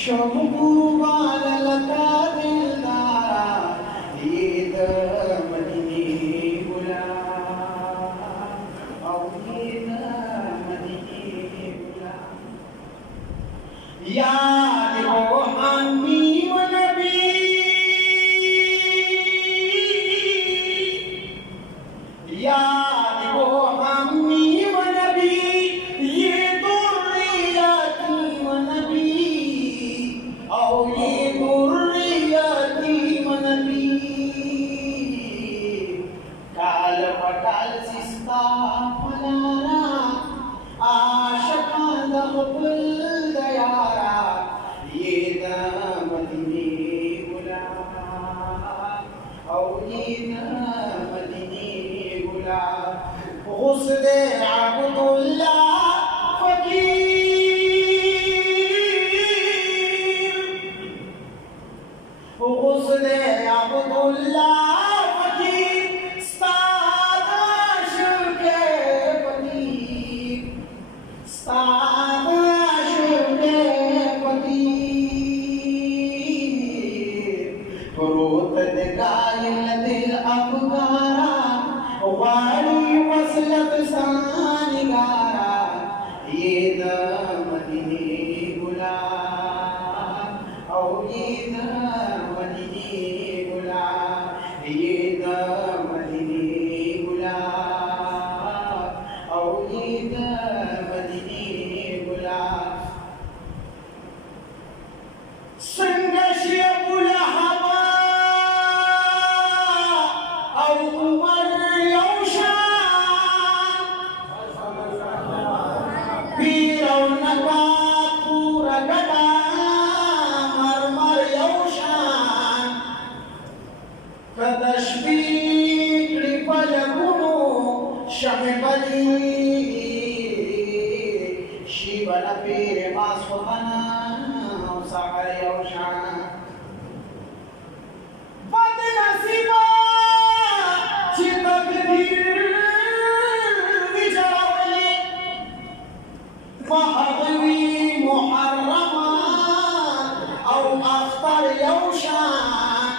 शमुवाल लता दिलदारा ईद मदीने बुला ईद मदीने बुला याद हो हामी व नबी याद हो हामी व नबी ये दुर्रियती व नबी और ये दुर्रियती व नबी काल पटाल सिस्ता मनारा आशका दखबल दयारा ये मदीने बुला और ये मदीने बुला गुस्दे अब्दुल्लाह फकीर गुस्दे अब्दुल्लाह फकीर सादाश के फकीर सादाश के फकीर रोत गायल दिल अफगारा वाली वसलत सानिगारा ये मदीने बुला और ये मदीने बुला ये मदीने बुला और ये मदीने बुला संगशिय बुला हवा और उमर शिवला पीर मासुखना सागर यौशान बदनसीबा चितकदीर विजरावली महदवी मुहर्रमा और अख्तर यौशान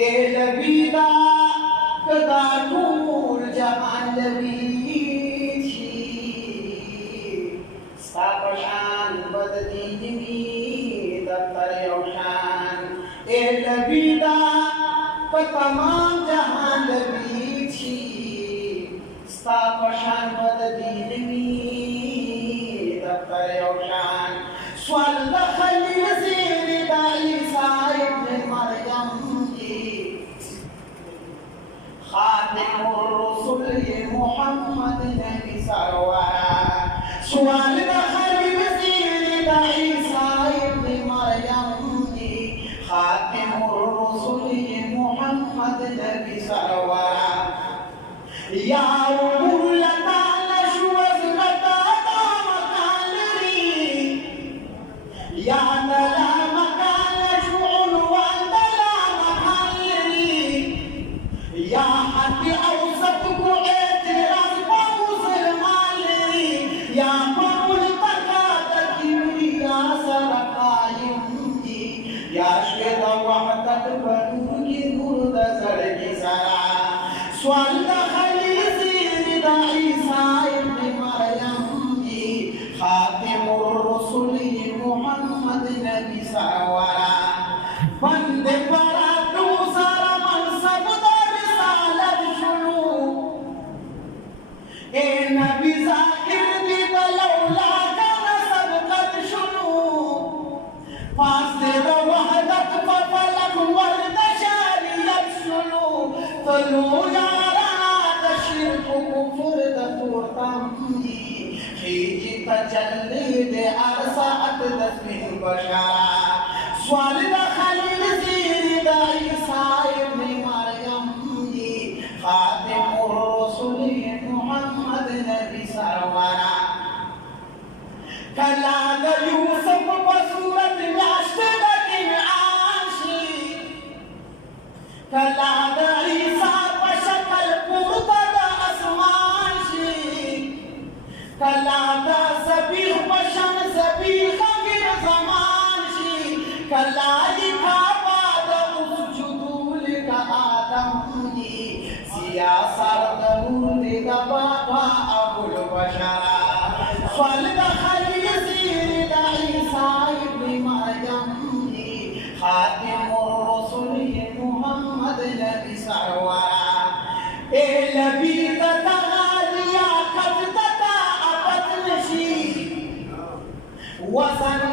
ए लबीदा कदा नूर जहान लबी सापशान बददीनी दफ्तर यौशान ए लबीदा तमाम जहान लबी थी सापशान बददीनी दफ्तर यौशान स्वल्ल खलील ज़िंदा ईसा इब्न मरियम की खातिमुर रसूल ये मोहम्मद नबी सरवरा स्वाल खलील ज़िंदा ईसा इब्न मरियम की खातिमुर रसूल ये मोहम्मद नबी सरवरा या उलता नशवज लता मकालरी या नला मकाल शुन वंदला मकालरी या हद औसत को एतराज को मुसलमानी या मौल तका तकबीर या सरकायम की या शेद वहदत बनूर की गुरद सर की सरा स्वल्ल खलील ज़िंदा ईसा इब्न मरियम की खातिमुर रसूल मोहम्मद नबी सरवरा बंदे परा दूसरा मनसब दर सालत शुरू ए नबी ज़ाकिर दी दलौला का नसब कद शुरू फासिद वहदत फलक वर्द शरीयत शुरू तलू यारा तशरिक कुफर दफुरतम खीजी तजल्ली दे अरसात दस्मिन बशारा स्वालिद खलील ज़िंदा ईसा इब्न मरियम की खातिमुर रसूल मोहम्मद नबी सरवरा कलाद यूसुफ बसूरत याश्तद किन आशी कलाद ईसा बशकल पुरतद असमान शी कलाद ज़बीह बशन ज़बीह गिर ज़मान या सरद मुर्द बाबा अबुल बशरा खल्द खलील ईसा इब्न मरयम खातिमुर रसूल मुहम्मद नबी सरवरा ए नबी तगालिया कद तता अबद नशी वसन